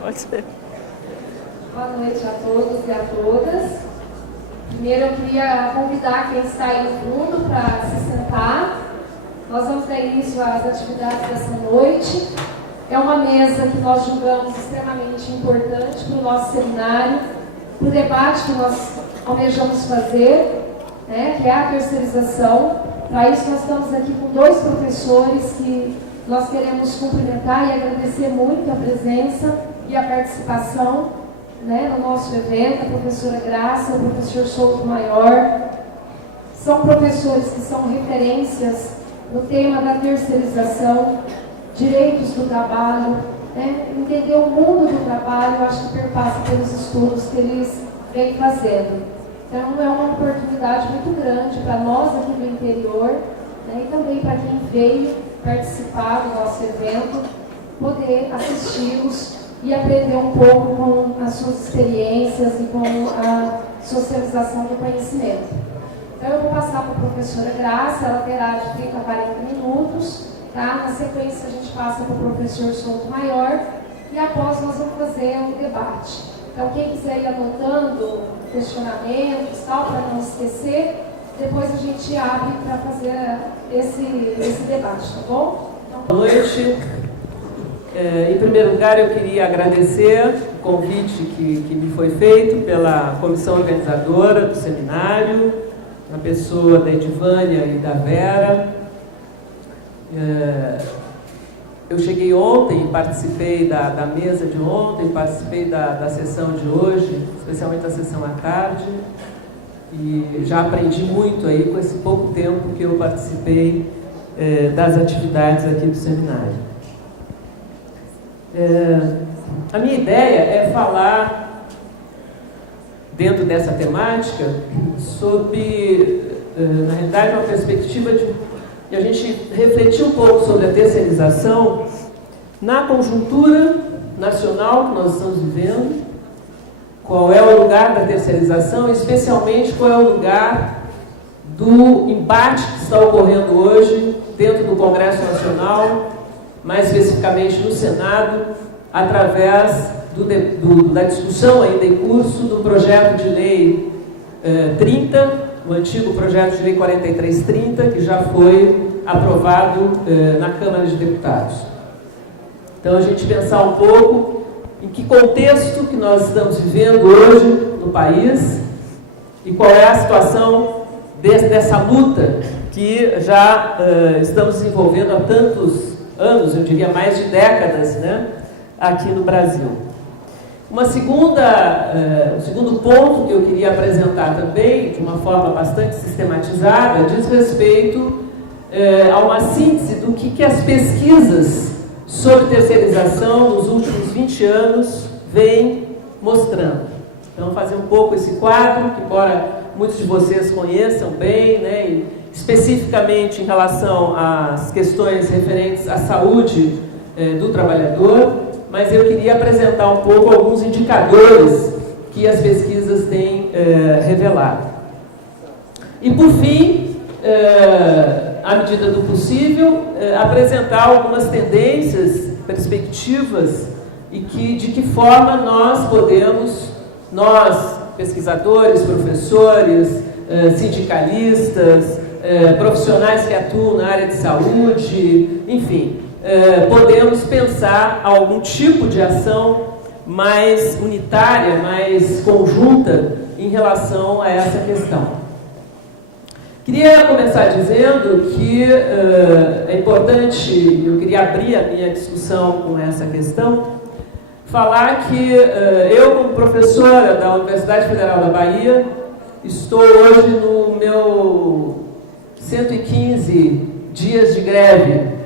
Pode ser. Boa noite a todos e a todas. Primeiro eu queria convidar quem está aí no fundo para se sentar. Nós vamos dar início às atividades dessa noite. É uma mesa que nós julgamos extremamente importante para o nosso seminário, para o debate que nós almejamos fazer, né, que é a terceirização. Para isso nós estamos aqui com dois professores que nós queremos cumprimentar e agradecer muito a presença e a participação, né, no nosso evento, a professora Graça, o professor Souto Maior. São professores que são referências no tema da terceirização, direitos do trabalho, né? Entender o mundo do trabalho, eu acho que perpassa pelos estudos que eles vêm fazendo. Então é uma oportunidade muito grande para nós aqui do interior, né? E também para quem veio participar do nosso evento, poder assisti-los e aprender um pouco com as suas experiências e com a socialização do conhecimento. Então eu vou passar para a professora Graça, ela terá de 30 a 40 minutos, tá? Na sequência a gente passa para o professor Souto Maior e após nós vamos fazer um debate. Então quem quiser ir anotando questionamentos, tal, para não esquecer, depois a gente abre para fazer esse debate, tá bom? Então, boa noite. Em primeiro lugar, eu queria agradecer o convite que me foi feito pela comissão organizadora do seminário, na pessoa da Edivânia e da Vera. Eu cheguei ontem, participei da mesa de ontem, participei da sessão de hoje, especialmente da sessão à tarde, e já aprendi muito aí com esse pouco tempo que eu participei das atividades aqui do seminário. A minha ideia é falar, dentro dessa temática, sobre, na realidade, uma perspectiva de a gente refletir um pouco sobre a terceirização na conjuntura nacional que nós estamos vivendo, qual é o lugar da terceirização, e especialmente qual é o lugar do embate que está ocorrendo hoje dentro do Congresso Nacional, mais especificamente no Senado, através da discussão ainda em curso do projeto de lei 30, o antigo projeto de lei 4330, que já foi aprovado na Câmara de Deputados. Então, a gente pensar um pouco em que contexto que nós estamos vivendo hoje no país e qual é a situação dessa luta que já estamos desenvolvendo há tantos anos, eu diria mais de décadas, né, aqui no Brasil. Um segundo ponto que eu queria apresentar também, de uma forma bastante sistematizada, diz respeito a uma síntese do que as pesquisas sobre terceirização nos últimos 20 anos vêm mostrando. Então, fazer um pouco esse quadro, que embora muitos de vocês conheçam bem, né, e especificamente em relação às questões referentes à saúde do trabalhador, mas eu queria apresentar um pouco alguns indicadores que as pesquisas têm revelado. E, por fim, à medida do possível, apresentar algumas tendências, perspectivas, e de que forma nós podemos, nós, pesquisadores, professores, sindicalistas, profissionais que atuam na área de saúde, enfim, podemos pensar algum tipo de ação mais unitária, mais conjunta em relação a essa questão. Queria começar dizendo que é importante, eu queria abrir a minha discussão com essa questão, falar que eu, como professora da Universidade Federal da Bahia, estou hoje no meu 115 dias de greve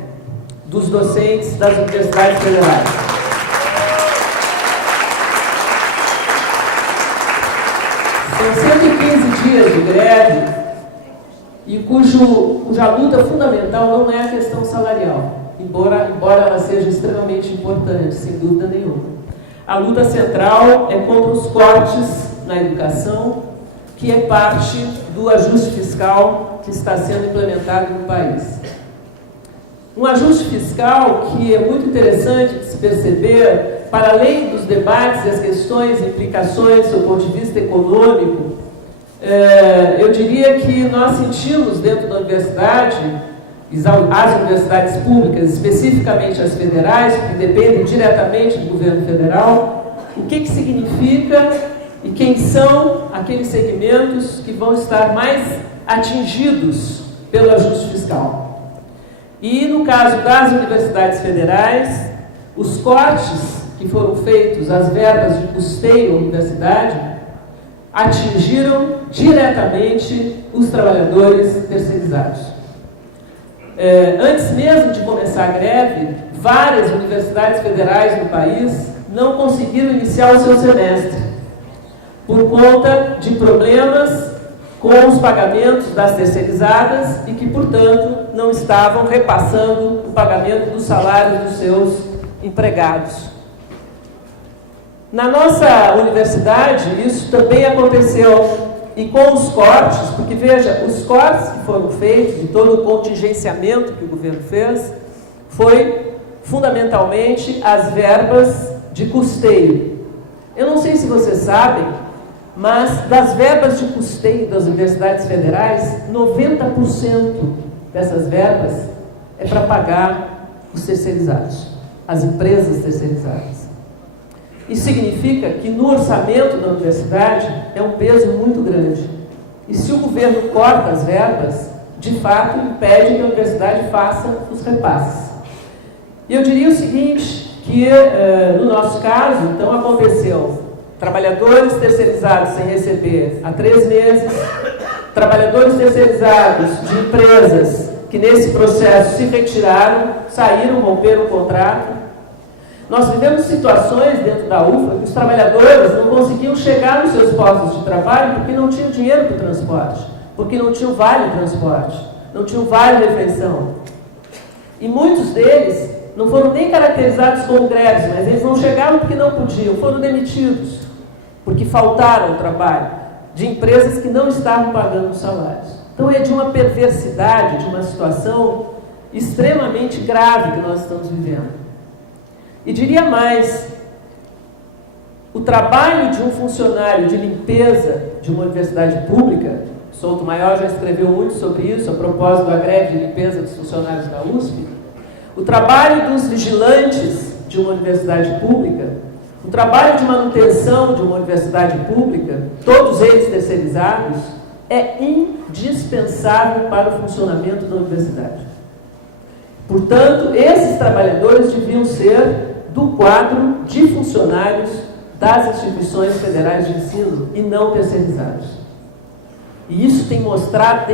dos docentes das universidades federais. São 115 dias de greve e cuja luta fundamental não é a questão salarial, embora ela seja extremamente importante, sem dúvida nenhuma. A luta central é contra os cortes na educação, que é parte do ajuste fiscal que está sendo implementado no país. Um ajuste fiscal que é muito interessante de se perceber para além dos debates e as questões e implicações do ponto de vista econômico, eu diria que nós sentimos dentro da universidade, as universidades públicas, especificamente as federais, que dependem diretamente do governo federal, o que significa e quem são aqueles segmentos que vão estar mais atingidos pelo ajuste fiscal. E no caso das universidades federais, os cortes que foram feitos às verbas de custeio da universidade atingiram diretamente os trabalhadores terceirizados. Antes mesmo de começar a greve, várias universidades federais no país não conseguiram iniciar o seu semestre por conta de problemas com os pagamentos das terceirizadas e que, portanto, não estavam repassando o pagamento dos salários dos seus empregados. Na nossa universidade, isso também aconteceu, e com os cortes, porque veja, os cortes que foram feitos e todo o contingenciamento que o governo fez, foi fundamentalmente as verbas de custeio. Eu não sei se vocês sabem, mas das verbas de custeio das universidades federais, 90% dessas verbas é para pagar os terceirizados, as empresas terceirizadas. Isso significa que no orçamento da universidade é um peso muito grande. E se o governo corta as verbas, de fato impede que a universidade faça os repasses. E eu diria o seguinte, que no nosso caso, então, aconteceu trabalhadores terceirizados sem receber há 3 meses, trabalhadores terceirizados de empresas que nesse processo se retiraram, saíram, romperam o contrato. Nós vivemos situações dentro da UFA que os trabalhadores não conseguiam chegar nos seus postos de trabalho porque não tinham dinheiro para o transporte, porque não tinham vale transporte, não tinham vale refeição. E muitos deles não foram nem caracterizados como greves, mas eles não chegaram porque não podiam, foram demitidos, porque faltaram o trabalho de empresas que não estavam pagando os salários. Então é de uma perversidade, de uma situação extremamente grave que nós estamos vivendo. E diria mais, o trabalho de um funcionário de limpeza de uma universidade pública, Souto Maior já escreveu muito sobre isso, a propósito da greve de limpeza dos funcionários da USP, o trabalho dos vigilantes de uma universidade pública, o trabalho de manutenção de uma universidade pública, todos eles terceirizados, é indispensável para o funcionamento da universidade. Portanto, esses trabalhadores deviam ser do quadro de funcionários das instituições federais de ensino e não terceirizados. E isso tem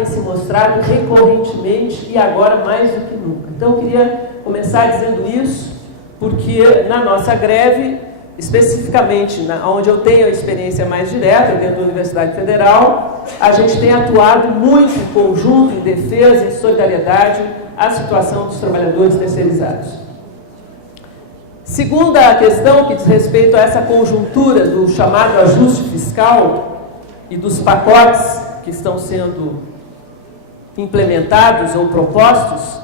se mostrado recorrentemente e agora mais do que nunca. Então, eu queria começar dizendo isso, porque na nossa greve, especificamente onde eu tenho a experiência mais direta, dentro da Universidade Federal, a gente tem atuado muito em conjunto, em defesa, em solidariedade à situação dos trabalhadores terceirizados. Segunda questão que diz respeito a essa conjuntura do chamado ajuste fiscal e dos pacotes que estão sendo implementados ou propostos,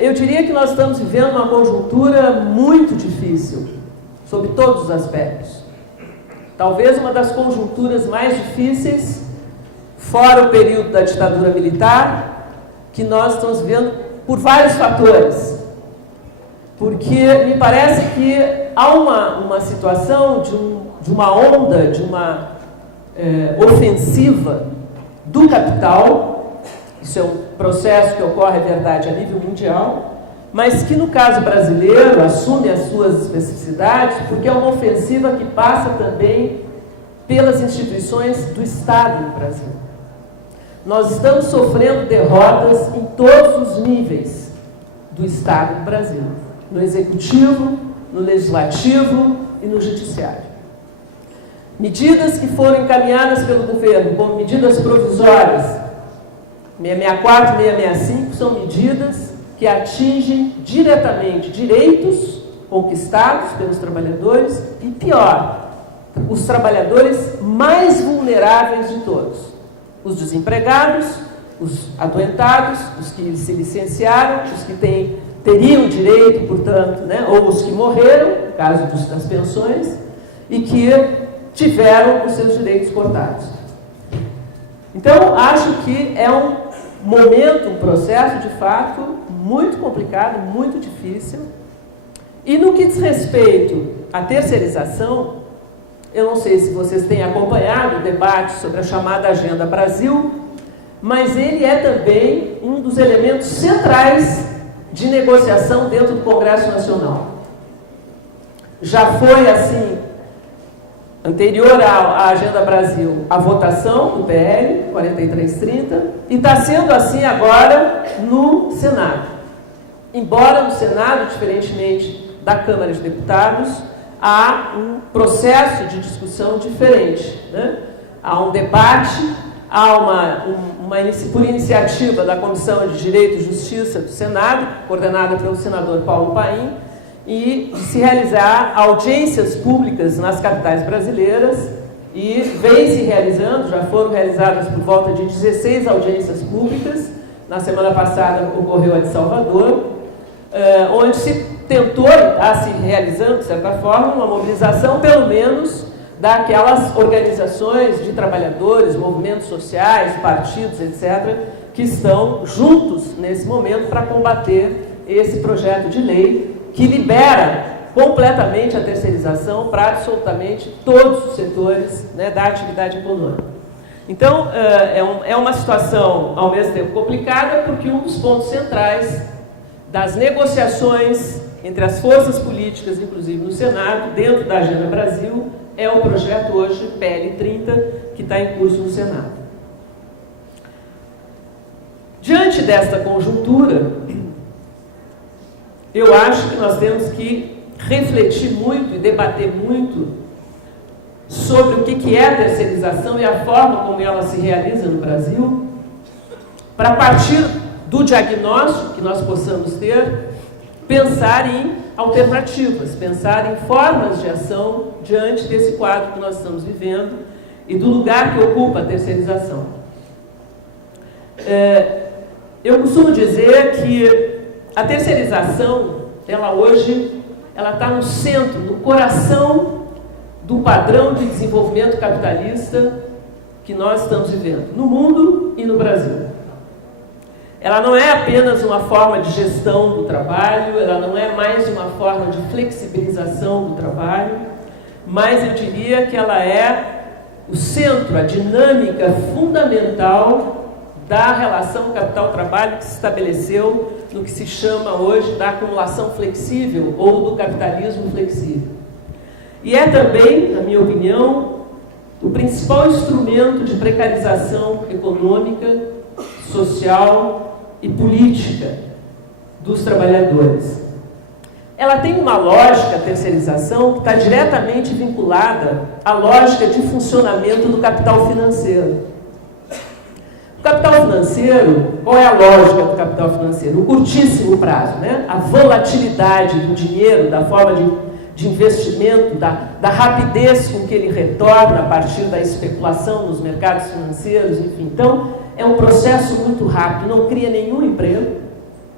eu diria que nós estamos vivendo uma conjuntura muito difícil, sob todos os aspectos. Talvez uma das conjunturas mais difíceis, fora o período da ditadura militar, que nós estamos vivendo por vários fatores. Porque me parece que há uma situação de uma onda, de uma ofensiva do capital, isso é um processo que ocorre, é verdade, a nível mundial, mas que no caso brasileiro assume as suas especificidades, porque é uma ofensiva que passa também pelas instituições do Estado no Brasil. Nós estamos sofrendo derrotas em todos os níveis do Estado no Brasil. No Executivo, no Legislativo e no Judiciário. Medidas que foram encaminhadas pelo governo como medidas provisórias, 664 e 665, são medidas que atingem diretamente direitos conquistados pelos trabalhadores e, pior, os trabalhadores mais vulneráveis de todos. Os desempregados, os adoentados, os que se licenciaram, os que teriam direito, portanto, ou os que morreram, no caso das pensões, e que tiveram os seus direitos cortados. Então, acho que é um momento, um processo, de fato, muito complicado, muito difícil. E no que diz respeito à terceirização, eu não sei se vocês têm acompanhado o debate sobre a chamada Agenda Brasil, mas ele é também um dos elementos centrais de negociação dentro do Congresso Nacional. Já foi assim, anterior à Agenda Brasil, a votação do PL 4330, e está sendo assim agora no Senado. Embora no Senado, diferentemente da Câmara de Deputados, há um processo de discussão diferente, né? Há um debate, há por iniciativa da Comissão de Direito e Justiça do Senado, coordenada pelo senador Paulo Paim, e de se realizar audiências públicas nas capitais brasileiras, e vem se realizando, já foram realizadas por volta de 16 audiências públicas. Na semana passada ocorreu a de Salvador, onde se tentou, se realizando, de certa forma, uma mobilização, pelo menos, daquelas organizações de trabalhadores, movimentos sociais, partidos, etc., que estão juntos nesse momento para combater esse projeto de lei que libera completamente a terceirização para absolutamente todos os setores, né, da atividade econômica. Então, é uma situação, ao mesmo tempo, complicada, porque um dos pontos centrais das negociações entre as forças políticas, inclusive no Senado, dentro da Agenda Brasil, é o projeto hoje PL 30, que está em curso no Senado. Diante desta conjuntura, eu acho que nós temos que refletir muito e debater muito sobre o que é a terceirização e a forma como ela se realiza no Brasil, para, a partir do diagnóstico que nós possamos ter, pensar em alternativas, pensar em formas de ação diante desse quadro que nós estamos vivendo e do lugar que ocupa a terceirização. Eu costumo dizer que a terceirização, ela hoje, ela está no centro, no coração do padrão de desenvolvimento capitalista que nós estamos vivendo, no mundo e no Brasil. Ela não é apenas uma forma de gestão do trabalho, ela não é mais uma forma de flexibilização do trabalho, mas eu diria que ela é o centro, a dinâmica fundamental da relação capital-trabalho que se estabeleceu no que se chama hoje da acumulação flexível ou do capitalismo flexível. E é também, na minha opinião, o principal instrumento de precarização econômica, social e política dos trabalhadores. Ela tem uma lógica, a terceirização, que está diretamente vinculada à lógica de funcionamento do capital financeiro. O capital financeiro, qual é a lógica do capital financeiro? O curtíssimo prazo, né? A volatilidade do dinheiro, da forma de investimento, da rapidez com que ele retorna a partir da especulação nos mercados financeiros, enfim. Então, é um processo muito rápido, não cria nenhum emprego,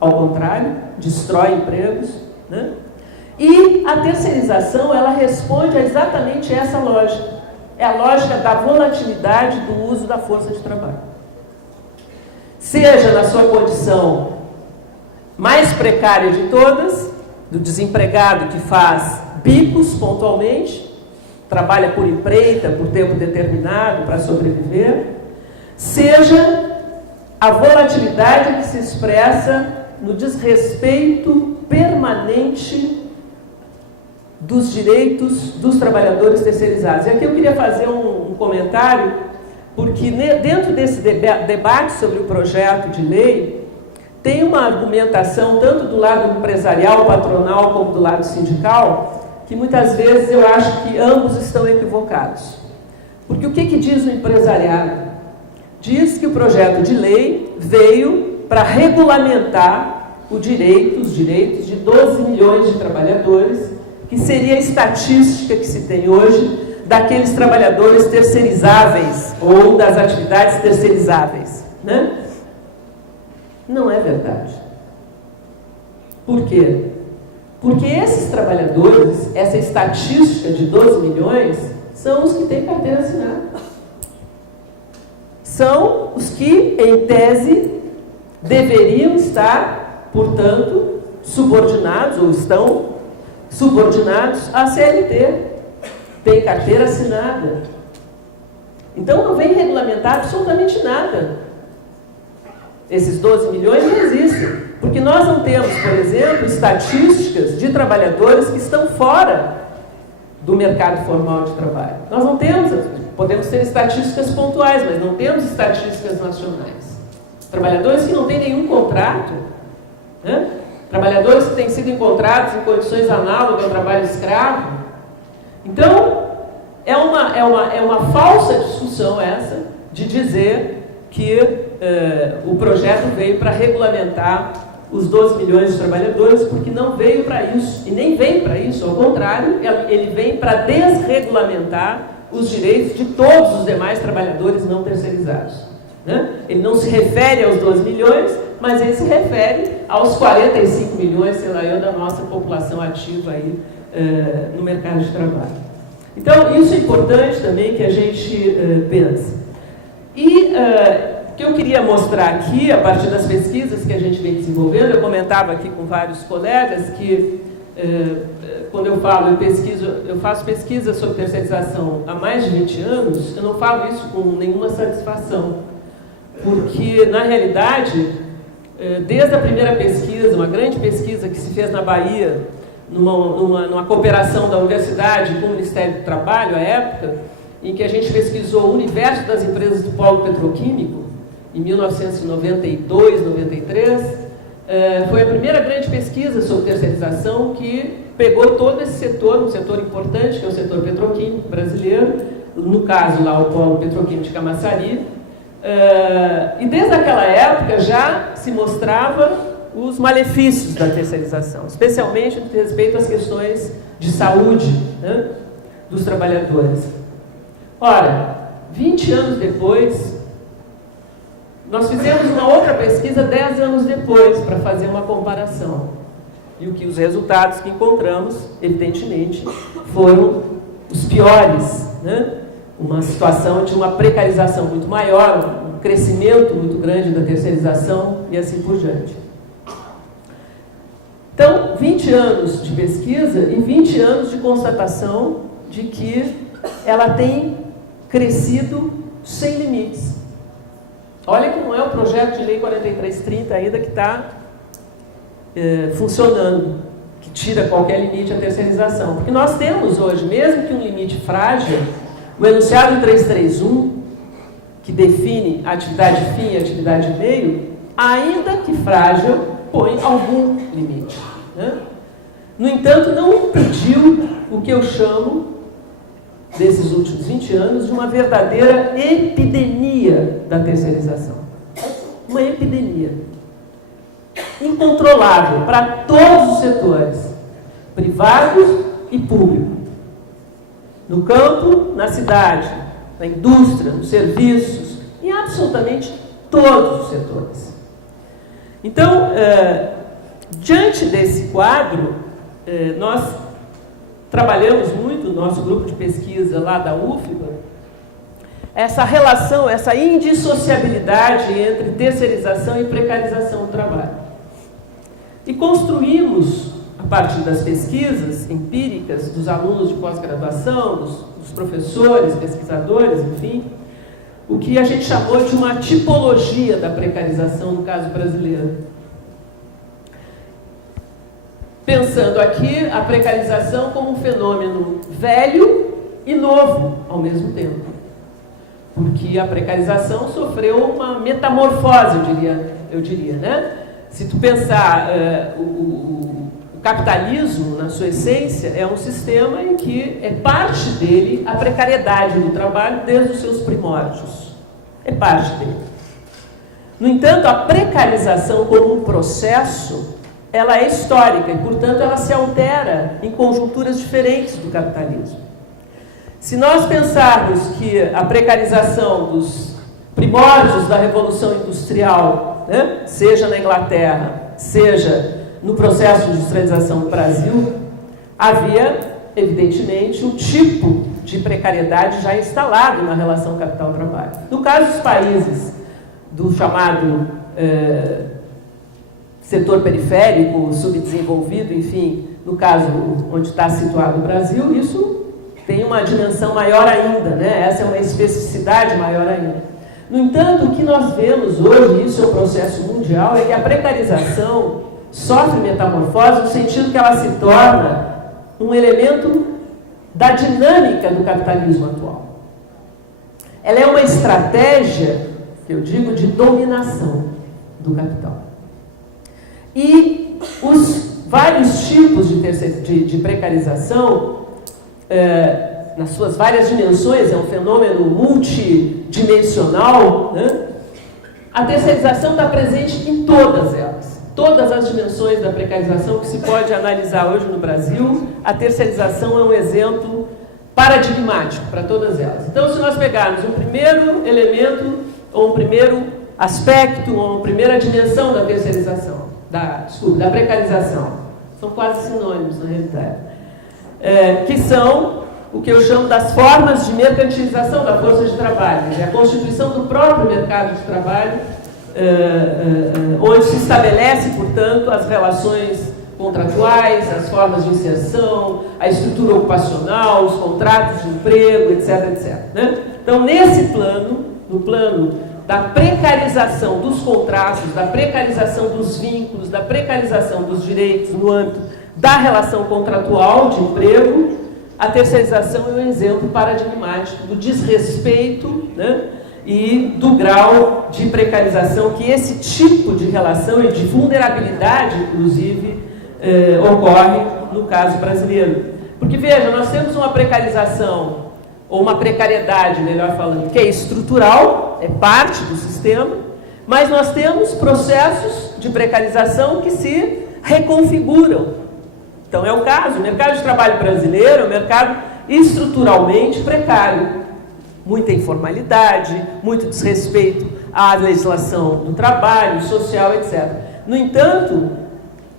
ao contrário, destrói empregos, né? E a terceirização, ela responde a exatamente essa lógica. É a lógica da volatilidade do uso da força de trabalho. Seja na sua condição mais precária de todas, do desempregado que faz bicos pontualmente, trabalha por empreita, por tempo determinado, para sobreviver, seja a volatilidade que se expressa no desrespeito permanente dos direitos dos trabalhadores terceirizados. E aqui eu queria fazer um comentário, porque dentro desse debate sobre o projeto de lei, tem uma argumentação, tanto do lado empresarial, patronal, como do lado sindical, que muitas vezes eu acho que ambos estão equivocados. Porque o que diz o empresariado? Diz que o projeto de lei veio para regulamentar os direitos de 12 milhões de trabalhadores, que seria a estatística que se tem hoje daqueles trabalhadores terceirizáveis ou das atividades terceirizáveis, né? Não é verdade. Por quê? Porque esses trabalhadores, essa estatística de 12 milhões, são os que têm carteira assinada. São os que, em tese, deveriam estar, portanto, subordinados, ou estão subordinados à CLT. Tem carteira assinada. Então não vem regulamentar absolutamente nada. Esses 12 milhões não existem. Porque nós não temos, por exemplo, estatísticas de trabalhadores que estão fora do mercado formal de trabalho. Nós não temos, podemos ter estatísticas pontuais, mas não temos estatísticas nacionais. Trabalhadores que não têm nenhum contrato, né? Trabalhadores que têm sido encontrados em condições análogas ao trabalho escravo. Então, é uma falsa discussão essa de dizer que o projeto veio para regulamentar os 12 milhões de trabalhadores, porque não veio para isso, e nem vem para isso, ao contrário, ele vem para desregulamentar os direitos de todos os demais trabalhadores não terceirizados. Né? Ele não se refere aos 12 milhões, mas ele se refere aos 45 milhões, sei lá eu, da nossa população ativa aí, no mercado de trabalho. Então, isso é importante também que a gente pense. E o que eu queria mostrar aqui, a partir das pesquisas que a gente vem desenvolvendo, eu comentava aqui com vários colegas que, quando eu falo, eu faço pesquisa sobre terceirização há mais de 20 anos, eu não falo isso com nenhuma satisfação, porque, na realidade, desde a primeira pesquisa, uma grande pesquisa que se fez na Bahia, numa cooperação da universidade com o Ministério do Trabalho, à época, em que a gente pesquisou o universo das empresas do polo petroquímico, em 1992, 93, foi a primeira grande pesquisa sobre terceirização que pegou todo esse setor, um setor importante, que é o setor petroquímico brasileiro, no caso lá o polo petroquímico de Camaçari, e desde aquela época já se mostrava os malefícios da terceirização, especialmente no que diz respeito às questões de saúde, né, dos trabalhadores. Ora, 20 anos depois, nós fizemos uma outra pesquisa 10 anos depois para fazer uma comparação. E os resultados que encontramos, evidentemente, foram os piores, né? Uma situação de uma precarização muito maior, um crescimento muito grande da terceirização e assim por diante. Então, 20 anos de pesquisa e 20 anos de constatação de que ela tem crescido sem limites. Olha que não é o projeto de lei 4330 ainda que está funcionando, que tira qualquer limite à terceirização. Porque nós temos hoje, mesmo que um limite frágil, o enunciado 331, que define atividade fim e atividade meio, ainda que frágil, põe algum limite. Né? No entanto, não impediu o que eu chamo, desses últimos 20 anos, de uma verdadeira epidemia da terceirização. Uma epidemia incontrolável para todos os setores, privados e público. No campo, na cidade, na indústria, nos serviços, em absolutamente todos os setores. Então, diante desse quadro, nós trabalhamos muito, no nosso grupo de pesquisa lá da UFBA, essa relação, essa indissociabilidade entre terceirização e precarização do trabalho. E construímos, a partir das pesquisas empíricas dos alunos de pós-graduação, dos professores, pesquisadores, enfim, o que a gente chamou de uma tipologia da precarização no caso brasileiro. Pensando aqui a precarização como um fenômeno velho e novo ao mesmo tempo. Porque a precarização sofreu uma metamorfose, eu diria, né? Se tu pensar, o capitalismo, na sua essência, é um sistema em que é parte dele a precariedade do trabalho desde os seus primórdios. É parte dele. No entanto, a precarização como um processo, ela é histórica e, portanto, ela se altera em conjunturas diferentes do capitalismo. Se nós pensarmos que a precarização dos primórdios da Revolução Industrial, né, seja na Inglaterra, seja no processo de industrialização do Brasil, havia, evidentemente, um tipo de precariedade já instalado na relação capital-trabalho. No caso dos países do chamado setor periférico, subdesenvolvido, enfim, no caso onde está situado o Brasil, isso tem uma dimensão maior ainda, né? Essa é uma especificidade maior ainda. No entanto, o que nós vemos hoje, isso é um processo mundial, é que a precarização sofre metamorfose no sentido que ela se torna um elemento da dinâmica do capitalismo atual. Ela é uma estratégia, que eu digo, de dominação do capital. E os vários tipos de precarização, nas suas várias dimensões, é um fenômeno multidimensional, né? A terceirização está presente em todas elas. Todas as dimensões da precarização que se pode analisar hoje no Brasil, a terceirização é um exemplo paradigmático para todas elas. Então, se nós pegarmos um primeiro elemento, ou um primeiro aspecto, ou uma primeira dimensão da terceirização, da precarização, são quase sinônimos na realidade, que são o que eu chamo das formas de mercantilização da força de trabalho, a constituição do próprio mercado de trabalho, onde se estabelece, portanto, as relações contratuais, as formas de inserção, a estrutura ocupacional, os contratos de emprego, etc, etc. Né? Então, nesse plano, no plano da precarização dos contratos, da precarização dos vínculos, da precarização dos direitos no âmbito da relação contratual de emprego, a terceirização é um exemplo paradigmático do desrespeito, né, e do grau de precarização que esse tipo de relação e de vulnerabilidade, inclusive, ocorre no caso brasileiro. Porque, veja, nós temos uma precarização, ou uma precariedade, melhor falando, que é estrutural, é parte do sistema, mas nós temos processos de precarização que se reconfiguram. Então, é o caso, o mercado de trabalho brasileiro é um mercado estruturalmente precário. Muita informalidade, muito desrespeito à legislação do trabalho, social, etc. No entanto,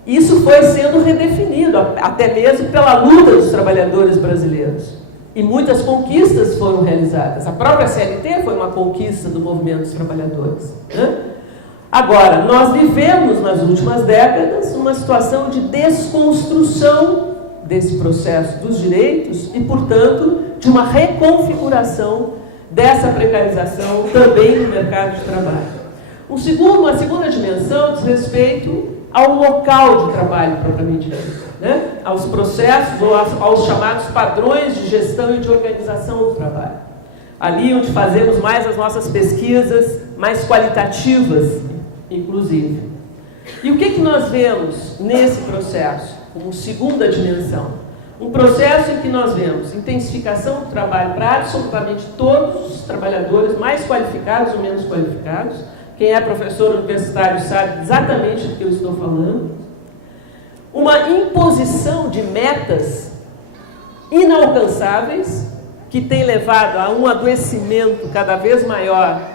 isso foi sendo redefinido, até mesmo pela luta dos trabalhadores brasileiros. E muitas conquistas foram realizadas. A própria CLT foi uma conquista do movimento dos trabalhadores, né? Agora, nós vivemos nas últimas décadas uma situação de desconstrução desse processo dos direitos e, portanto, de uma reconfiguração dessa precarização também no mercado de trabalho. Uma segunda dimensão diz respeito ao local de trabalho propriamente dito, né? Aos processos ou aos chamados padrões de gestão e de organização do trabalho. Ali onde fazemos mais as nossas pesquisas mais qualitativas, inclusive. E o que nós vemos nesse processo, como segunda dimensão? Um processo em que nós vemos intensificação do trabalho para absolutamente todos os trabalhadores, mais qualificados ou menos qualificados. Quem é professor universitário sabe exatamente do que eu estou falando. Uma imposição de metas inalcançáveis, que tem levado a um adoecimento cada vez maior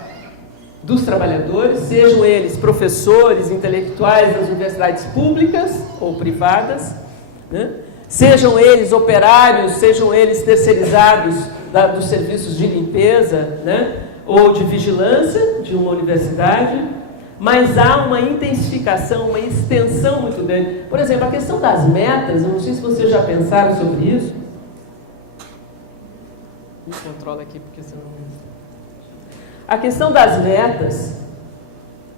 dos trabalhadores, sejam eles professores, intelectuais das universidades públicas ou privadas, né? Sejam eles operários, sejam eles terceirizados dos serviços de limpeza, né? Ou de vigilância de uma universidade, mas há uma intensificação, uma extensão muito grande. Por exemplo, a questão das metas, eu não sei se vocês já pensaram sobre isso. Me controla aqui, porque senão... A questão das metas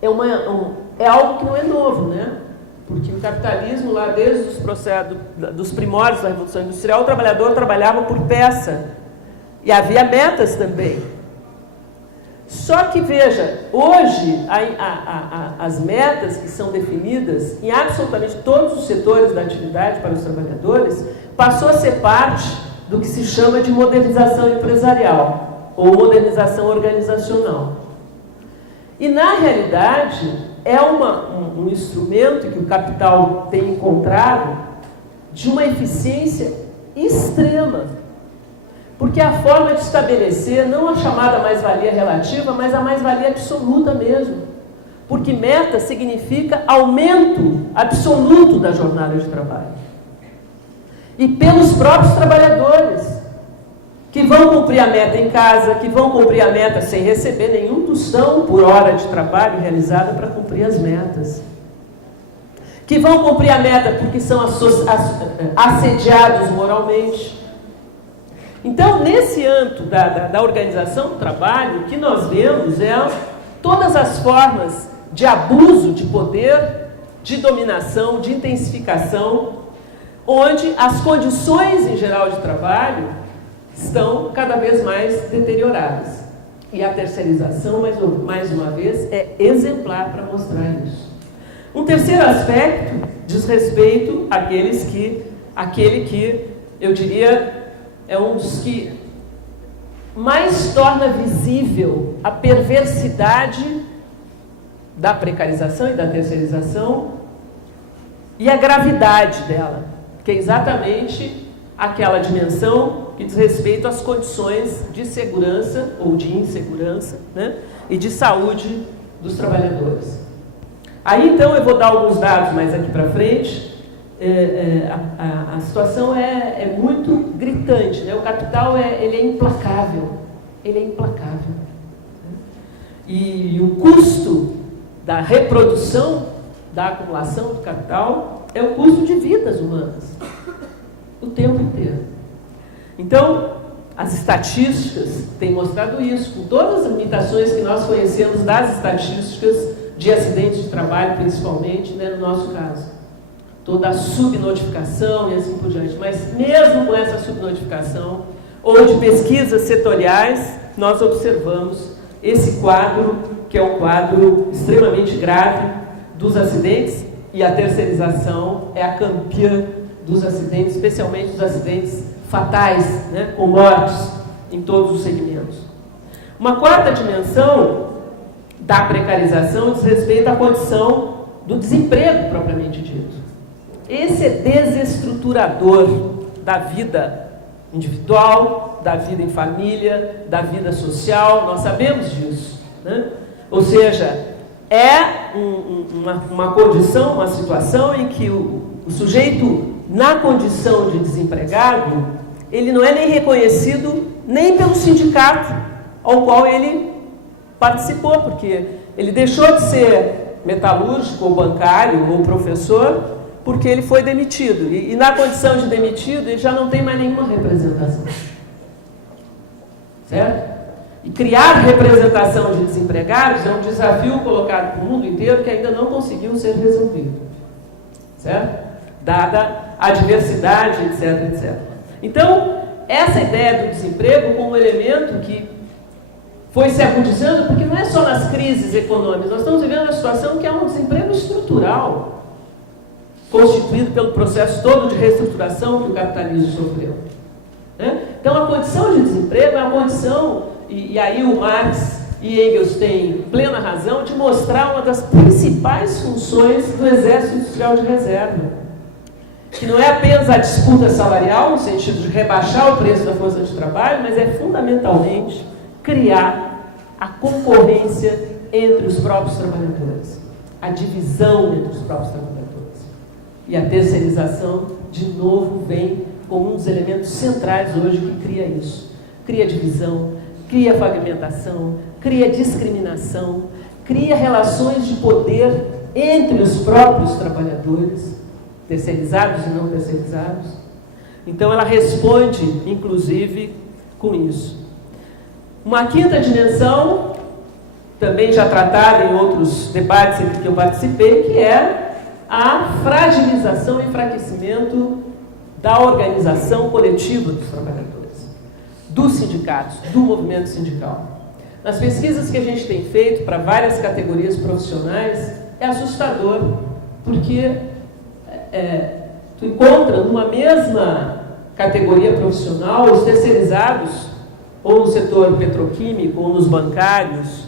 é algo que não é novo, né? Porque o capitalismo, lá desde os processos, dos primórdios da Revolução Industrial, o trabalhador trabalhava por peça. E havia metas também. Só que, veja, hoje as metas que são definidas em absolutamente todos os setores da atividade para os trabalhadores passou a ser parte do que se chama de modernização empresarial ou modernização organizacional. E, na realidade, é um instrumento que o capital tem encontrado de uma eficiência extrema. Porque é a forma de estabelecer não a chamada mais-valia relativa, mas a mais-valia absoluta mesmo. porque meta significa aumento absoluto da jornada de trabalho. E pelos próprios trabalhadores, que vão cumprir a meta em casa, que vão cumprir a meta sem receber nenhum tostão por hora de trabalho realizada para cumprir as metas. Que vão cumprir a meta porque são assediados moralmente. Então, nesse âmbito da organização do trabalho, o que nós vemos é todas as formas de abuso de poder, de dominação, de intensificação, onde as condições em geral de trabalho estão cada vez mais deterioradas. E a terceirização, mais uma vez, é exemplar para mostrar isso. Um terceiro aspecto diz respeito àquele que, eu diria, é um dos que mais torna visível a perversidade da precarização e da terceirização e a gravidade dela, que é exatamente aquela dimensão que diz respeito às condições de segurança ou de insegurança, né, e de saúde dos trabalhadores. Aí, então, eu vou dar alguns dados mais aqui para frente. A situação é muito gritante, né? O capital ele é implacável, ele é implacável. E o custo da reprodução, da acumulação do capital, é o custo de vidas humanas, o tempo inteiro. Então, as estatísticas têm mostrado isso, com todas as limitações que nós conhecemos das estatísticas de acidentes de trabalho, principalmente, né, no nosso caso. Toda a subnotificação e assim por diante. Mas mesmo com essa subnotificação, ou de pesquisas setoriais, nós observamos esse quadro, que é um quadro extremamente grave dos acidentes, e a terceirização é a campeã dos acidentes, especialmente dos acidentes fatais, né, com mortes em todos os segmentos. Uma quarta dimensão da precarização diz respeito à condição do desemprego propriamente dito. Esse é desestruturador da vida individual, da vida em família, da vida social, nós sabemos disso, né? Ou seja, é uma condição, uma situação em que o sujeito, na condição de desempregado, ele não é nem reconhecido nem pelo sindicato ao qual ele participou, porque ele deixou de ser metalúrgico, ou bancário, ou professor, porque ele foi demitido. E na condição de demitido, ele já não tem mais nenhuma representação. Certo? E criar representação de desempregados é um desafio colocado para o mundo inteiro que ainda não conseguiu ser resolvido. Certo? Dada a diversidade, etc, etc. Então, essa ideia do desemprego como um elemento que foi se agudizando, porque não é só nas crises econômicas, nós estamos vivendo uma situação que é um desemprego estrutural, constituído pelo processo todo de reestruturação que o capitalismo sofreu. Né? Então, a condição de desemprego é uma condição, e aí o Marx e Engels têm plena razão, de mostrar uma das principais funções do Exército Industrial de Reserva, que não é apenas a disputa salarial, no sentido de rebaixar o preço da força de trabalho, mas é fundamentalmente criar a concorrência entre os próprios trabalhadores, a divisão entre os próprios trabalhadores. E a terceirização, de novo, vem como um dos elementos centrais hoje que cria isso. Cria divisão, cria fragmentação, cria discriminação, cria relações de poder entre os próprios trabalhadores, terceirizados e não terceirizados. Então, ela responde, inclusive, com isso. Uma quinta dimensão, também já tratada em outros debates em que eu participei, que é a fragilização e enfraquecimento da organização coletiva dos trabalhadores, dos sindicatos, do movimento sindical. Nas pesquisas que a gente tem feito para várias categorias profissionais, é assustador, porque tu encontra numa mesma categoria profissional os terceirizados, ou no setor petroquímico, ou nos bancários,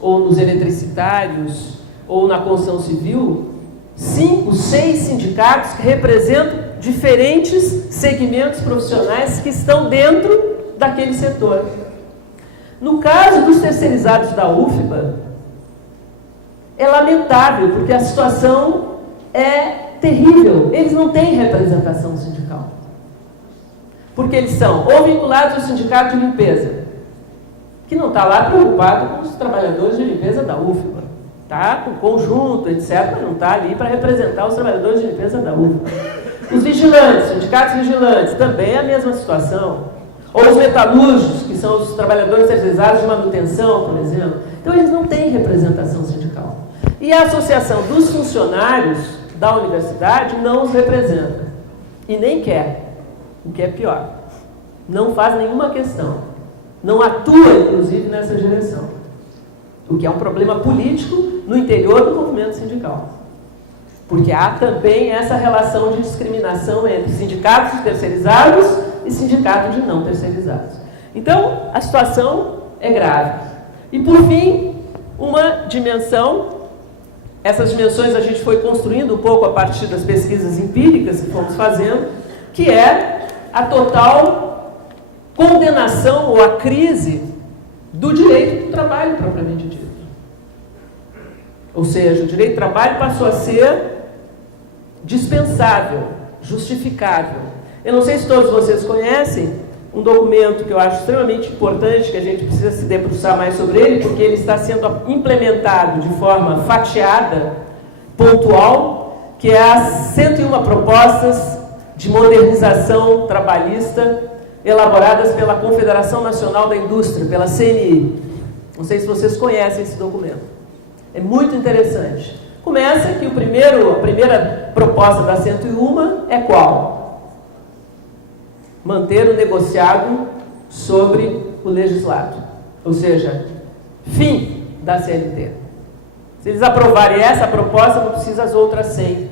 ou nos eletricitários, ou na construção civil, 5, 6 sindicatos que representam diferentes segmentos profissionais que estão dentro daquele setor. No caso dos terceirizados da UFBA, é lamentável, porque a situação é terrível. Eles não têm representação sindical. Porque eles são ou vinculados ao sindicato de limpeza, que não está lá preocupado com os trabalhadores de limpeza da UFBA. Está com conjunto, etc., mas não está ali para representar os trabalhadores de limpeza da UFBA. Os vigilantes, sindicatos vigilantes, também é a mesma situação. Ou os metalúrgicos, que são os trabalhadores terceirizados de manutenção, por exemplo. Então, eles não têm representação sindical. E a associação dos funcionários da universidade não os representa. E nem quer. O que é pior. Não faz nenhuma questão. Não atua, inclusive, nessa direção. O que é um problema político no interior do movimento sindical. Porque há também essa relação de discriminação entre sindicatos terceirizados e sindicatos de não terceirizados. Então, a situação é grave. E, por fim, uma dimensão. Essas dimensões a gente foi construindo um pouco a partir das pesquisas empíricas que fomos fazendo, que é a total condenação ou a crise do direito do trabalho propriamente dito. Ou seja, o direito do trabalho passou a ser dispensável, justificável. Eu não sei se todos vocês conhecem um documento que eu acho extremamente importante, que a gente precisa se debruçar mais sobre ele, porque ele está sendo implementado de forma fatiada, pontual, que é as 101 propostas de modernização trabalhista elaboradas pela Confederação Nacional da Indústria, pela CNI. Não sei se vocês conhecem esse documento. É muito interessante. Começa que a primeira proposta da 101 é qual? Manter o negociado sobre o legislado. Ou seja, fim da CLT. Se eles aprovarem essa proposta, não precisa as outras 100.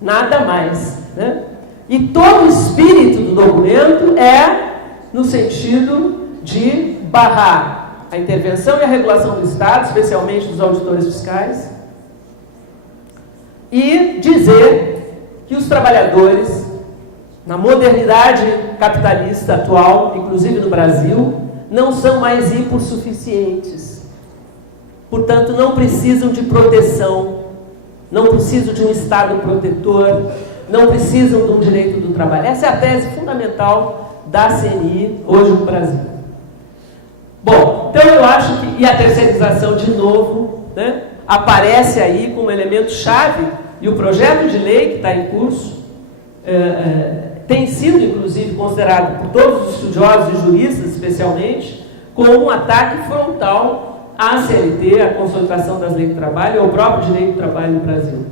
Nada mais, né? E todo o espírito do documento é no sentido de barrar a intervenção e a regulação do Estado, especialmente dos auditores fiscais, e dizer que os trabalhadores, na modernidade capitalista atual, inclusive no Brasil, não são mais hipossuficientes. Portanto, não precisam de proteção, não precisam de um Estado protetor, não precisam de um direito do trabalho. Essa é a tese fundamental da CNI hoje no Brasil. Bom, então eu acho que, e a terceirização de novo, né, aparece aí como elemento chave, e o projeto de lei que está em curso tem sido, inclusive, considerado por todos os estudiosos e juristas, especialmente, como um ataque frontal à CLT, à consolidação das leis do trabalho, ao próprio direito do trabalho no Brasil.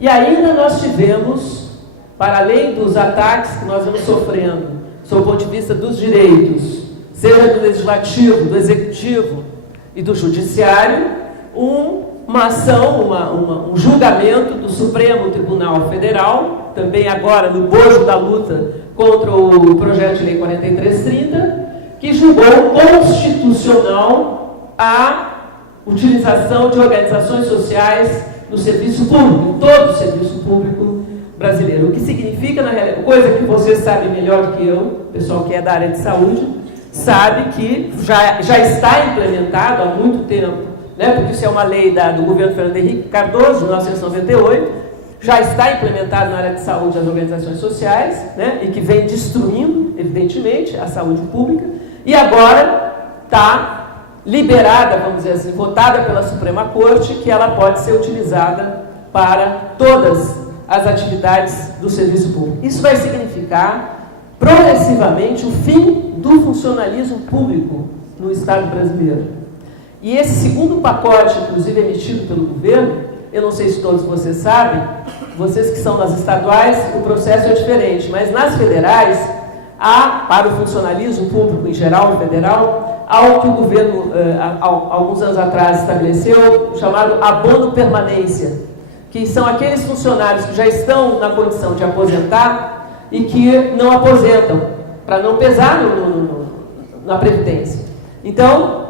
E ainda nós tivemos, para além dos ataques que nós vamos sofrendo, sob o ponto de vista dos direitos, seja do legislativo, do executivo e do judiciário, uma ação, um julgamento do Supremo Tribunal Federal, também agora no bojo da luta contra o projeto de lei 4330, que julgou constitucional a utilização de organizações sociais no serviço público, em todo o serviço público brasileiro. O que significa, na realidade, coisa que vocês sabem melhor do que eu, o pessoal que é da área de saúde, sabe que já está implementado há muito tempo, né, porque isso é uma lei do governo Fernando Henrique Cardoso, de 1998, já está implementado na área de saúde as organizações sociais, né, e que vem destruindo, evidentemente, a saúde pública, e agora está liberada, vamos dizer assim, votada pela Suprema Corte, que ela pode ser utilizada para todas as atividades do serviço público. Isso vai significar, progressivamente, o fim do funcionalismo público no Estado brasileiro. E esse segundo pacote, inclusive emitido pelo governo, eu não sei se todos vocês sabem, vocês que são nas estaduais, o processo é diferente, mas nas federais, há, para o funcionalismo público em geral, federal, algo que o governo, alguns anos atrás, estabeleceu, chamado abono permanência, que são aqueles funcionários que já estão na condição de aposentar e que não aposentam, para não pesar na Previdência. Então,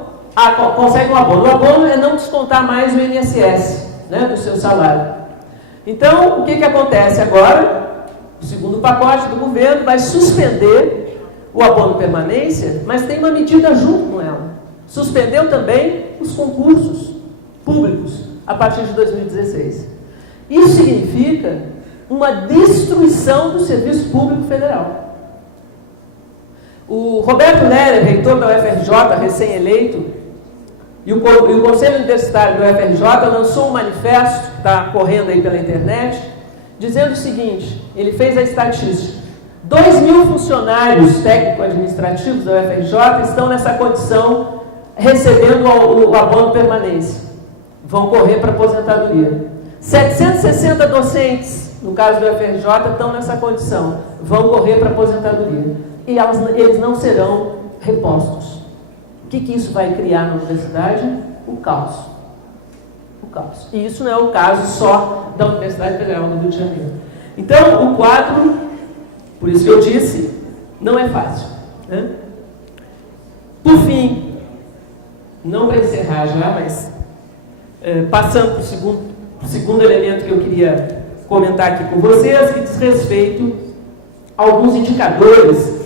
consegue um abono. O abono é não descontar mais o INSS, né, do seu salário. Então, o que acontece agora? O segundo pacote do governo vai suspender o abono permanência, mas tem uma medida junto com ela. Suspendeu também os concursos. públicos a partir de 2016. Isso significa uma destruição do serviço público federal. O Roberto Neller, reitor da UFRJ, recém-eleito, e o Conselho Universitário da UFRJ lançou um manifesto, que está correndo aí pela internet, dizendo o seguinte, ele fez a estatística, 2.000 funcionários técnico-administrativos da UFRJ estão nessa condição, recebendo o abono permanência, vão correr para aposentadoria. 760 docentes, no caso da UFRJ, estão nessa condição, vão correr para aposentadoria. E eles não serão repostos. O que isso vai criar na universidade? O caos. O caos. E isso não é o caso só da Universidade Federal do Rio de Janeiro. Então, o quadro, por isso que eu disse, não é fácil. Né? Por fim, não para encerrar já, mas passando para o segundo elemento que eu queria comentar aqui com vocês, que diz respeito a alguns indicadores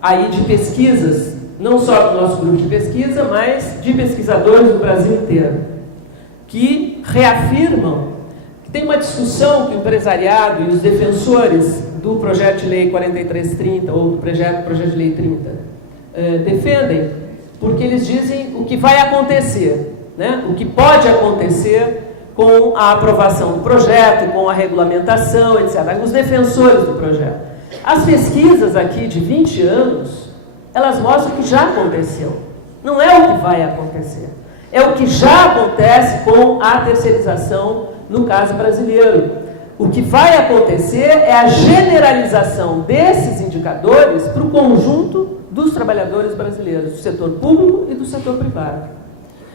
aí de pesquisas, não só do nosso grupo de pesquisa, mas de pesquisadores do Brasil inteiro, que reafirmam que tem uma discussão que o empresariado e os defensores do projeto de lei 4330 ou do projeto de lei 30 defendem, porque eles dizem o que vai acontecer, né? O que pode acontecer com a aprovação do projeto, com a regulamentação, etc. Os defensores do projeto. As pesquisas aqui de 20 anos, elas mostram que já aconteceu. Não é o que vai acontecer. É o que já acontece com a terceirização no caso brasileiro. O que vai acontecer é a generalização desses indicadores para o conjunto dos trabalhadores brasileiros, do setor público e do setor privado.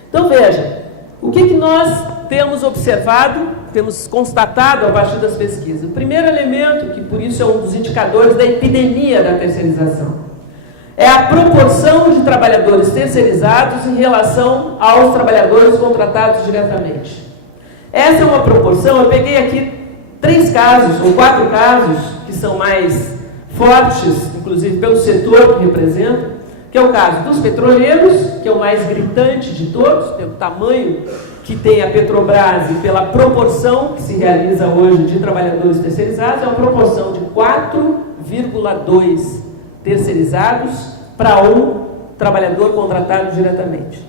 Então, veja, o que nós temos observado, temos constatado a partir das pesquisas? O primeiro elemento, que por isso é um dos indicadores da epidemia da terceirização, é a proporção de trabalhadores terceirizados em relação aos trabalhadores contratados diretamente. Essa é uma proporção, eu peguei aqui 3 casos, ou 4 casos, que são mais fortes, inclusive pelo setor que representa, que é o caso dos petroleiros, que é o mais gritante de todos, pelo tamanho que tem a Petrobras e pela proporção que se realiza hoje de trabalhadores terceirizados, é uma proporção de 4,2 terceirizados para 1 trabalhador contratado diretamente.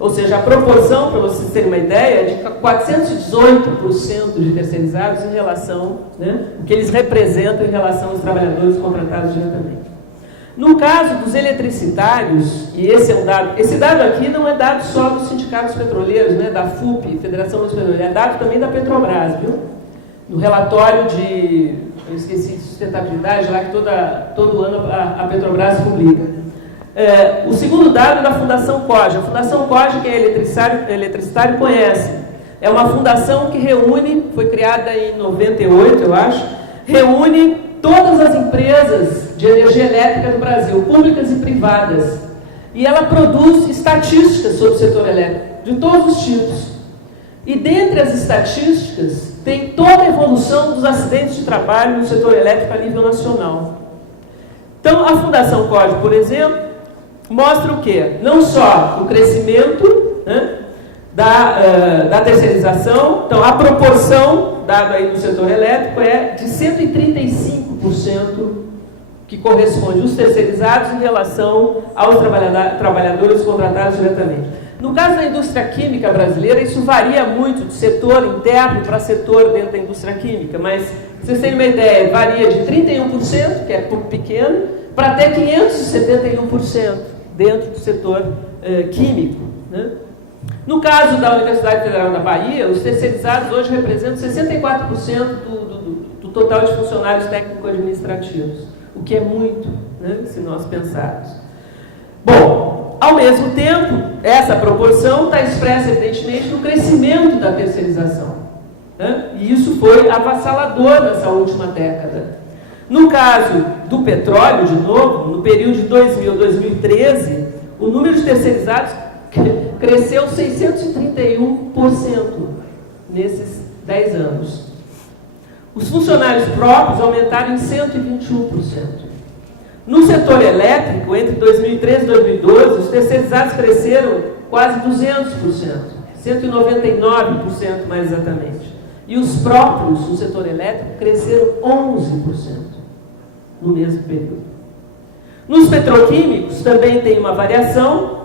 Ou seja, a proporção, para vocês terem uma ideia, é de 418% de terceirizados em relação, né, o que eles representam em relação aos trabalhadores contratados diretamente. No caso dos eletricitários, e esse dado aqui não é dado só dos sindicatos petroleiros, né, da FUP, Federação dos Petroleiros, é dado também da Petrobras, viu? No relatório de, eu esqueci, de sustentabilidade, lá que todo ano a Petrobras publica. O segundo dado é da Fundação COGE. A Fundação COGE, que é eletricitário, conhece. É uma fundação que reúne, foi criada em 98, eu acho, reúne todas as empresas de energia elétrica do Brasil, públicas e privadas. E ela produz estatísticas sobre o setor elétrico, de todos os tipos. E dentre as estatísticas, tem toda a evolução dos acidentes de trabalho no setor elétrico a nível nacional. Então, a Fundação COGE, por exemplo, mostra o quê? Não só o crescimento, né, da terceirização, então a proporção dada aí no setor elétrico é de 135%, que corresponde aos terceirizados em relação aos trabalhadores contratados diretamente. No caso da indústria química brasileira, isso varia muito de setor interno para setor dentro da indústria química, mas, para vocês terem uma ideia, varia de 31%, que é pouco pequeno, para até 571% dentro do setor químico. Né? No caso da Universidade Federal da Bahia, os terceirizados hoje representam 64% do total de funcionários técnico-administrativos, o que é muito, né, se nós pensarmos. Bom, ao mesmo tempo, essa proporção está expressa, evidentemente, no crescimento da terceirização. Né? E isso foi avassalador nessa última década. No caso do petróleo, de novo, no período de 2000 a 2013, o número de terceirizados cresceu 631% nesses 10 anos. Os funcionários próprios aumentaram em 121%. No setor elétrico, entre 2013 e 2012, os terceirizados cresceram quase 200%, 199% mais exatamente. E os próprios, o setor elétrico, cresceram 11% no mesmo período. Nos petroquímicos também tem uma variação.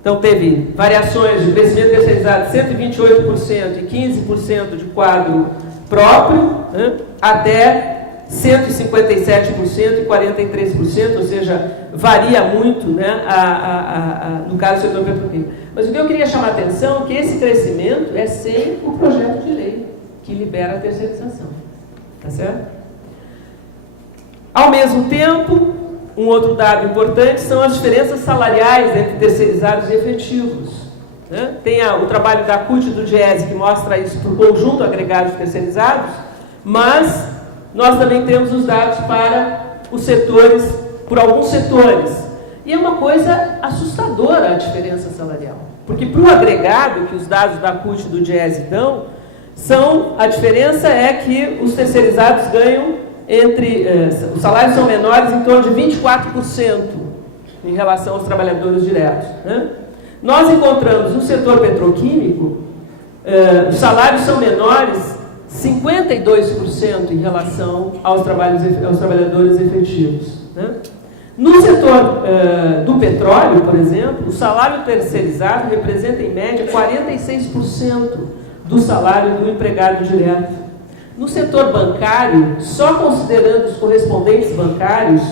Então teve variações de crescimento terceirizado de 128% e 15% de quadro próprio, né, até 157% e 43%, ou seja, varia muito, né, no caso do setor petroquímico. Mas o que eu queria chamar a atenção é que esse crescimento é sem o projeto de lei que libera a terceirização. Tá certo? Ao mesmo tempo, um outro dado importante são as diferenças salariais entre terceirizados e efetivos. Né? Tem o trabalho da CUT e do Diese que mostra isso para o conjunto agregado de terceirizados, mas nós também temos os dados para os setores, por alguns setores. E é uma coisa assustadora a diferença salarial. Porque para o agregado, que os dados da CUT e do Diese dão, a diferença é que os terceirizados ganham os salários são menores em torno de 24% em relação aos trabalhadores diretos. Né? Nós encontramos no setor petroquímico, os salários são menores 52% em relação aos trabalhadores efetivos. Né? No setor do petróleo, por exemplo, o salário terceirizado representa em média 46% do salário do empregado direto. No setor bancário, só considerando os correspondentes bancários,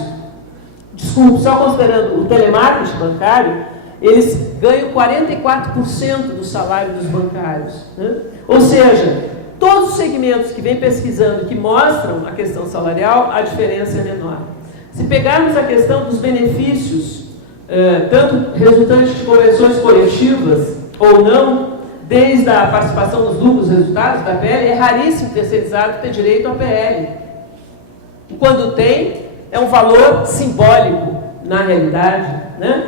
só considerando o telemarketing bancário, eles ganham 44% do salário dos bancários. Né? Ou seja, todos os segmentos que vêm pesquisando, que mostram a questão salarial, a diferença é menor. Se pegarmos a questão dos benefícios, tanto resultantes de convenções coletivas ou não, desde a participação dos lucros resultados da PL, é raríssimo o terceirizado ter direito à PL. E quando tem, é um valor simbólico, na realidade. Né?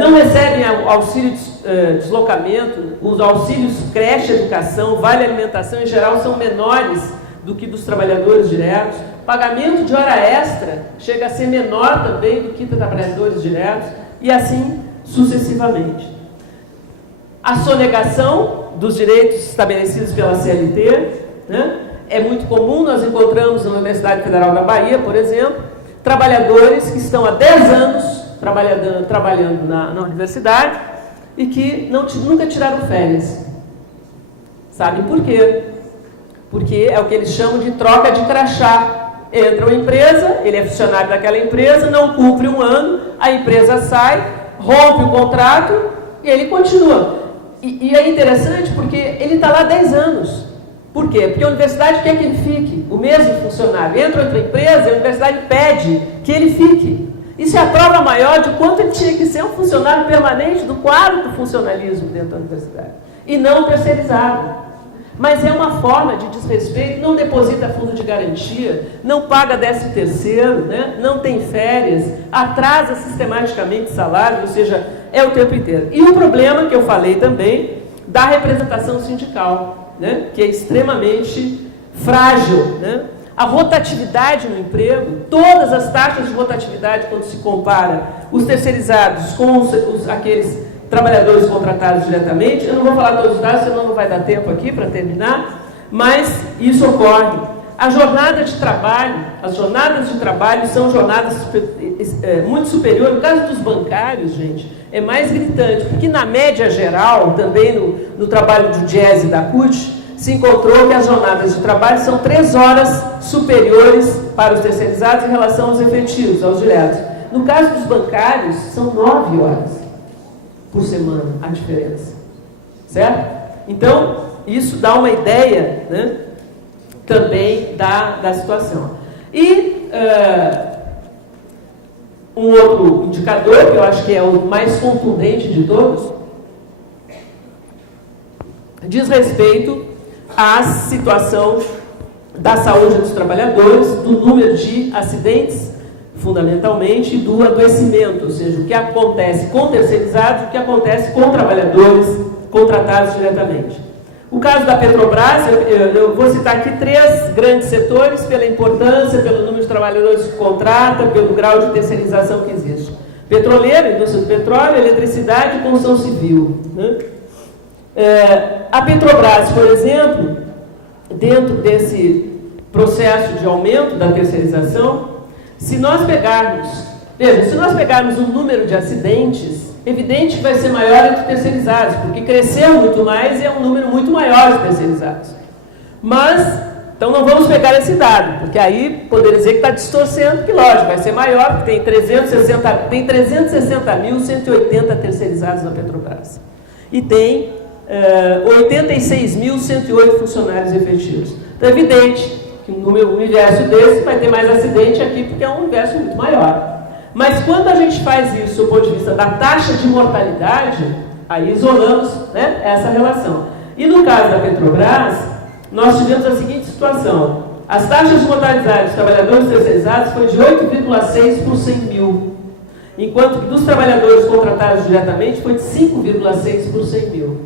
Não recebem auxílio de deslocamento, os auxílios creche, educação, vale alimentação, em geral, são menores do que dos trabalhadores diretos. Pagamento de hora extra chega a ser menor também do que dos trabalhadores diretos, e assim sucessivamente. A sonegação dos direitos estabelecidos pela CLT, né, é muito comum. Nós encontramos na Universidade Federal da Bahia, por exemplo, trabalhadores que estão há 10 anos trabalhando na universidade e que nunca tiraram férias. Sabe por quê? Porque é o que eles chamam de troca de crachá. Entra uma empresa, ele é funcionário daquela empresa, não cumpre um ano, a empresa sai, rompe o contrato e ele continua. E é interessante porque ele está lá há 10 anos. Por quê? Porque a universidade quer que ele fique, o mesmo funcionário. Entra outra empresa e a universidade pede que ele fique. Isso é a prova maior de quanto ele tinha que ser um funcionário permanente do quadro do funcionalismo dentro da universidade. E não terceirizado. Mas é uma forma de desrespeito, não deposita fundo de garantia, não paga 13º, né? Não tem férias, atrasa sistematicamente salário, ou seja, é o tempo inteiro. E o problema que eu falei também da representação sindical, né? Que é extremamente frágil. Né? A rotatividade no emprego, todas as taxas de rotatividade, quando se compara os terceirizados com aqueles trabalhadores contratados diretamente, eu não vou falar todos os dados, senão não vai dar tempo aqui para terminar, mas isso ocorre. As jornadas de trabalho são jornadas muito superiores. No caso dos bancários, gente, é mais gritante, porque na média geral, também no trabalho do Diese e da CUT, se encontrou que as jornadas de trabalho são 3 horas superiores para os terceirizados em relação aos efetivos, aos diretos. No caso dos bancários, são 9 horas por semana a diferença. Certo? Então, isso dá uma ideia, né, também da situação. E um outro indicador, que eu acho que é o mais contundente de todos, diz respeito à situação da saúde dos trabalhadores, do número de acidentes, fundamentalmente, do adoecimento, ou seja, o que acontece com terceirizados, o que acontece com trabalhadores contratados diretamente. O caso da Petrobras, eu vou citar aqui 3 grandes setores, pela importância, pelo número de trabalhadores que contrata, pelo grau de terceirização que existe. Petroleira, indústria do petróleo, eletricidade e construção civil. Né? A Petrobras, por exemplo, dentro desse processo de aumento da terceirização, se nós pegarmos o número de acidentes, evidente que vai ser maior entre terceirizados, porque cresceu muito mais e é um número muito maior de terceirizados. Mas, então não vamos pegar esse dado, porque aí poderia dizer que está distorcendo, que lógico, vai ser maior, porque tem 360.180 terceirizados na Petrobras. E tem 86.108 funcionários efetivos. Então é evidente que um universo desse vai ter mais acidente aqui, porque é um universo muito maior. Mas quando a gente faz isso do ponto de vista da taxa de mortalidade, aí isolamos, né, essa relação. E no caso da Petrobras, nós tivemos a seguinte situação. As taxas de mortalidade dos trabalhadores terceirizados foi de 8,6 por 100 mil, enquanto que dos trabalhadores contratados diretamente foi de 5,6 por 100 mil.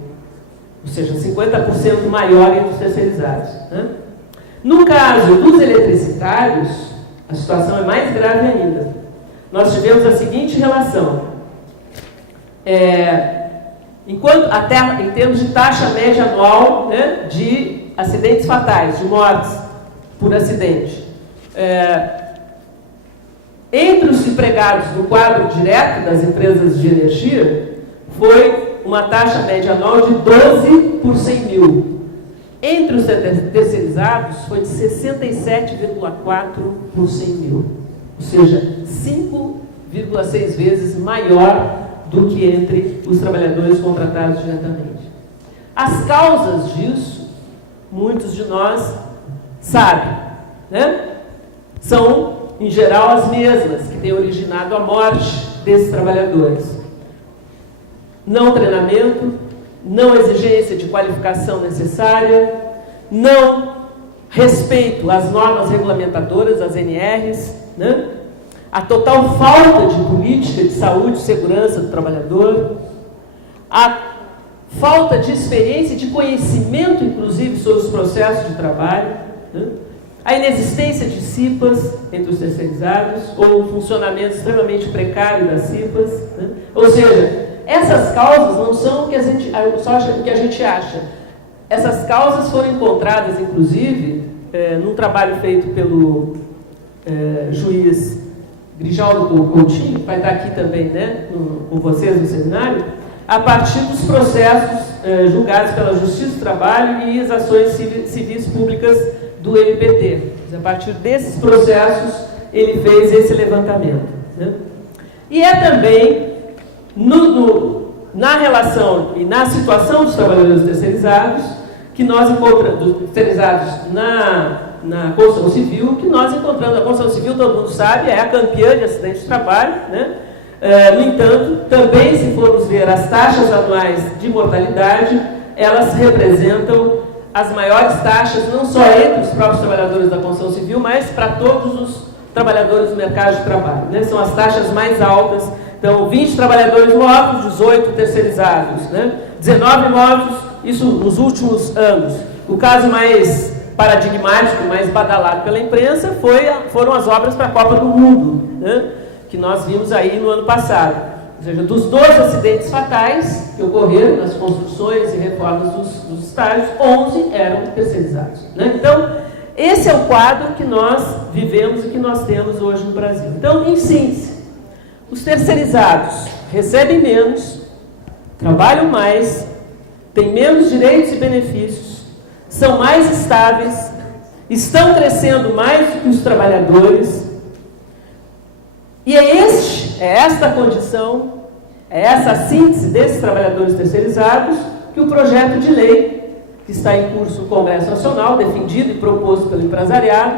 Ou seja, 50% maior entre os terceirizados, né? No caso dos eletricitários, a situação é mais grave ainda. Nós tivemos a seguinte relação. Enquanto até em termos de taxa média anual, né, de acidentes fatais, de mortes por acidente, entre os empregados do quadro direto das empresas de energia, foi uma taxa média anual de 12 por 100 mil. Entre os terceirizados, foi de 67,4 por 100 mil. Ou seja, 5,6 vezes maior do que entre os trabalhadores contratados diretamente. As causas disso, muitos de nós sabem, né? São, em geral, as mesmas que têm originado a morte desses trabalhadores. Não treinamento, não exigência de qualificação necessária, não respeito às normas regulamentadoras, as NRs, né? A total falta de política de saúde e segurança do trabalhador, a falta de experiência e de conhecimento, inclusive, sobre os processos de trabalho, né? A inexistência de CIPAs entre os terceirizados, ou um funcionamento extremamente precário das CIPAs, né? Ou seja, essas causas não são o que a gente acha. Essas causas foram encontradas, inclusive, num trabalho feito pelo juiz Grijaldo Coutinho, que vai estar aqui também, né, com vocês no seminário, a partir dos processos julgados pela Justiça do Trabalho e as ações civis públicas do MPT. A partir desses processos, ele fez esse levantamento, né? E é também na relação e na situação dos trabalhadores terceirizados, que nós encontramos, terceirizados na construção civil, que nós encontramos. A construção civil, todo mundo sabe, é a campeã de acidentes de trabalho, né? No entanto, também, se formos ver as taxas anuais de mortalidade, elas representam as maiores taxas, não só entre os próprios trabalhadores da construção civil, mas para todos os trabalhadores do mercado de trabalho, né? São as taxas mais altas. Então, 20 trabalhadores mortos, 18 terceirizados, né? 19 mortos, isso nos últimos anos. O caso mais paradigmático, mais badalado pela imprensa, foram as obras para a Copa do Mundo, né? Que nós vimos aí no ano passado. Ou seja, dos 12 acidentes fatais que ocorreram nas construções e reformas dos estádios, 11 eram terceirizados, né? Então, esse é o quadro que nós vivemos e que nós temos hoje no Brasil. Então, em síntese, os terceirizados recebem menos, trabalham mais, têm menos direitos e benefícios, são mais estáveis, estão crescendo mais do que os trabalhadores. E é esta condição, é essa síntese desses trabalhadores terceirizados que o projeto de lei, que está em curso no Congresso Nacional, defendido e proposto pelo empresariado,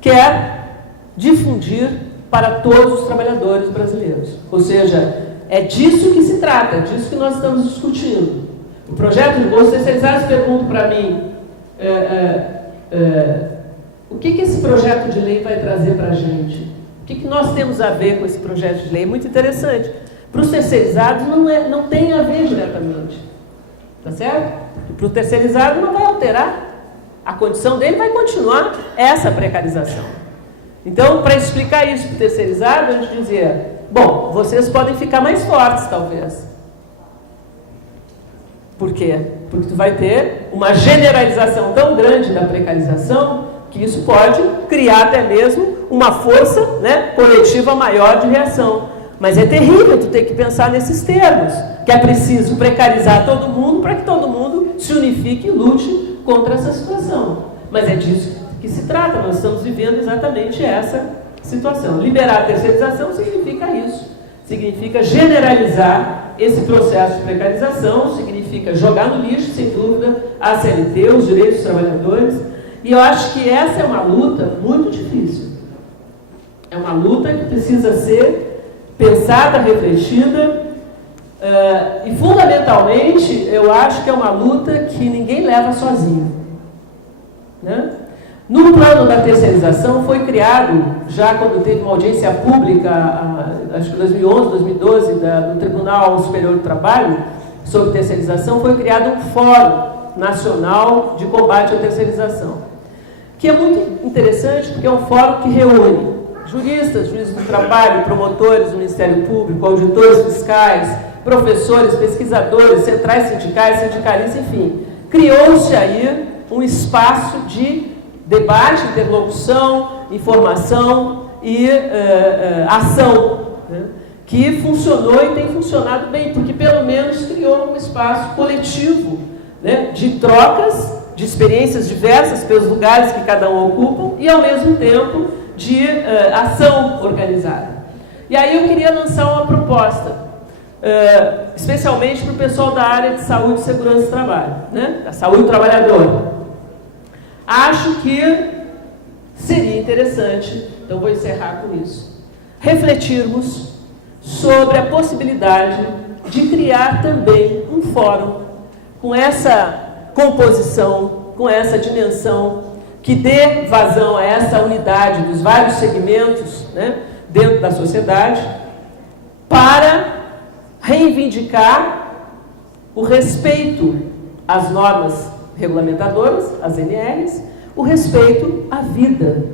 quer difundir para todos os trabalhadores brasileiros. Ou seja, é disso que se trata, é disso que nós estamos discutindo. O projeto de bolsa terceirizados pergunta para mim, o que esse projeto de lei vai trazer para a gente? O que nós temos a ver com esse projeto de lei? É muito interessante. Para os terceirizados não tem a ver diretamente. Tá certo? Para o terceirizado não vai alterar. A condição dele vai continuar essa precarização. Então, para explicar isso para o terceirizado, a gente dizia, vocês podem ficar mais fortes, talvez. Por quê? Porque tu vai ter uma generalização tão grande da precarização que isso pode criar até mesmo uma força, né, coletiva maior de reação. Mas é terrível tu ter que pensar nesses termos, que é preciso precarizar todo mundo para que todo mundo se unifique e lute contra essa situação. Mas é disso que se trata, nós estamos vivendo exatamente essa situação. Liberar a terceirização significa isso, significa generalizar esse processo de precarização, significa jogar no lixo, sem dúvida, a CLT, os direitos dos trabalhadores, e eu acho que essa é uma luta muito difícil. É uma luta que precisa ser pensada, refletida, e fundamentalmente eu acho que é uma luta que ninguém leva sozinho, né? No plano da terceirização foi criado, já quando teve uma audiência pública, acho que em 2011, 2012, do Tribunal Superior do Trabalho, sobre terceirização, foi criado um Fórum Nacional de Combate à Terceirização, que é muito interessante porque é um fórum que reúne juristas, juízes do trabalho, promotores do Ministério Público, auditores fiscais, professores, pesquisadores, centrais sindicais, sindicalistas, enfim. Criou-se aí um espaço de debate, interlocução, informação e ação, né, que funcionou e tem funcionado bem, porque pelo menos criou um espaço coletivo, né, de trocas, de experiências diversas pelos lugares que cada um ocupa e, ao mesmo tempo, de ação organizada. E aí eu queria lançar uma proposta, especialmente para o pessoal da área de saúde, segurança e trabalho, né? Da saúde do trabalhador. Acho que seria interessante, então vou encerrar com isso, refletirmos sobre a possibilidade de criar também um fórum com essa composição, com essa dimensão, que dê vazão a essa unidade dos vários segmentos, né, dentro da sociedade, para reivindicar o respeito às normas regulamentadoras, às NRs, o respeito à vida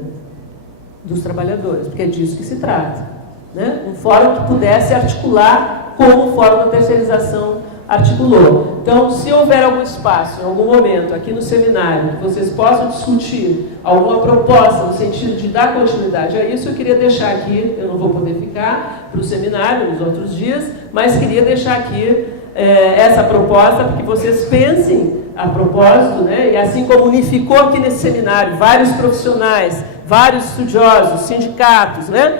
dos trabalhadores, porque é disso que se trata, né? Um fórum que pudesse articular como o Fórum da Terceirização articulou. Então, se houver algum espaço, em algum momento, aqui no seminário, que vocês possam discutir alguma proposta no sentido de dar continuidade a isso, eu queria deixar aqui, eu não vou poder ficar para o seminário nos outros dias, mas queria deixar aqui essa proposta para que vocês pensem a propósito, né? E assim como unificou aqui nesse seminário vários profissionais, vários estudiosos, sindicatos, né?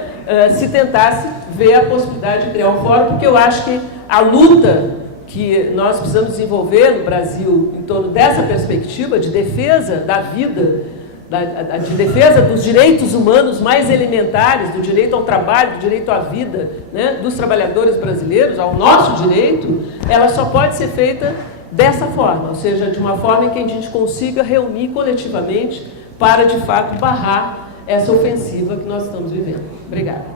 Se tentasse ver a possibilidade de criar um fórum, porque eu acho que a luta que nós precisamos desenvolver no Brasil em torno dessa perspectiva de defesa da vida, de defesa dos direitos humanos mais elementares, do direito ao trabalho, do direito à vida, né, dos trabalhadores brasileiros, ao nosso direito, ela só pode ser feita dessa forma, ou seja, de uma forma em que a gente consiga reunir coletivamente para, de fato, barrar essa ofensiva que nós estamos vivendo. Obrigada.